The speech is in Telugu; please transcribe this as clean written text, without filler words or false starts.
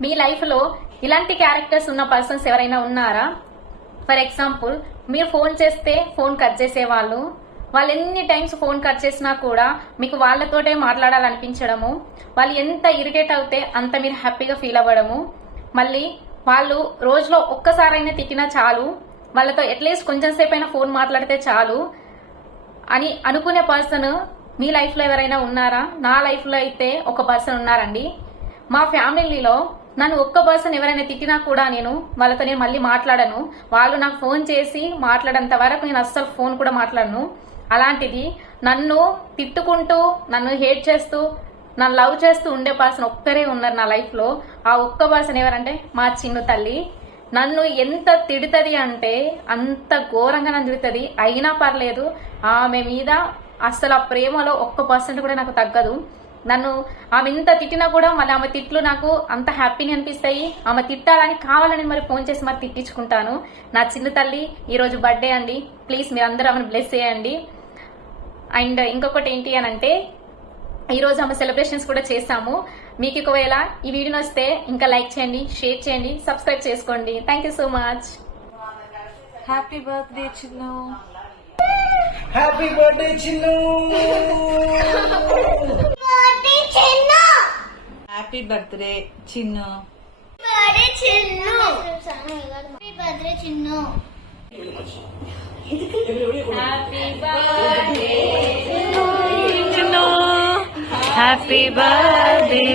మీ లైఫ్ లో ఇలాంటి క్యారెక్టర్స్ ఉన్న పర్సన్స్ ఎవరైనా ఉన్నారా? ఫర్ ఎగ్జాంపుల్, మీరు ఫోన్ చేస్తే ఫోన్ కట్ చేసేవాళ్ళు, వాళ్ళు ఎన్ని టైమ్స్ ఫోన్ కట్ చేసినా కూడా మీకు వాళ్ళతోటే మాట్లాడాలనిపించడము, వాళ్ళు ఎంత ఇరిటేట్ అవుతే అంత మీరు హ్యాపీగా ఫీల్ అవ్వడము, మళ్ళీ వాళ్ళు రోజులో ఒక్కసారైనా తిట్టినా చాలు, వాళ్ళతో అట్లీస్ట్ కొంచెం సేపు అయినా ఫోన్ మాట్లాడితే చాలు అని అనుకునే పర్సన్ మీ లైఫ్ లో ఎవరైనా ఉన్నారా? నా లైఫ్ లో అయితే ఒక పర్సన్ ఉన్నారండి. మా ఫ్యామిలీలో నన్ను ఒక్క పర్సన్ ఎవరైనా తిట్టినా కూడా నేను వాళ్ళతో మళ్ళీ మాట్లాడను. వాళ్ళు నాకు ఫోన్ చేసి మాట్లాడేంత వరకు నేను అస్సలు ఫోన్ కూడా మాట్లాడను. అలాంటిది నన్ను తిట్టుకుంటూ, నన్ను హేట్ చేస్తూ, నన్ను లవ్ చేస్తూ ఉండే పర్సన్ ఒక్కరే ఉన్నారు నా లైఫ్ లో. ఆ ఒక్క పర్సన్ ఎవరంటే మా చిన్ను తల్లి. నన్ను ఎంత తిడుతుంది అంటే అంత ఘోరంగా నన్ను తిడుతుంది. అయినా పర్లేదు, ఆమె మీద అస్సలు ఆ ప్రేమలో 1% కూడా నాకు తగ్గదు. నన్ను ఆమె ఇంత తిట్టినా కూడా మళ్ళీ ఆమె తిట్లు నాకు అంత హ్యాపీని అనిపిస్తాయి. ఆమె తిట్టాలని కావాలని మరి ఫోన్ చేసి మరి తిట్టించుకుంటాను. నా చిన్న తల్లి ఈరోజు బర్త్డే అండి. ప్లీజ్ మీరు అందరూ ఆమెను బ్లెస్ చేయండి. అండ్ ఇంకొకటి ఏంటి అని అంటే, ఈరోజు ఆమె సెలబ్రేషన్స్ కూడా చేస్తాము. మీకు ఒకవేళ ఈ వీడియో వస్తే ఇంకా లైక్ చేయండి, షేర్ చేయండి, సబ్స్క్రైబ్ చేసుకోండి. Thank you so much. Happy birthday Chinnu. Happy birthday Chinnu. Happy birthday Chinnu. Birthday Chinnu. Happy birthday Chinnu. Happy birthday Chinnu. Happy birthday.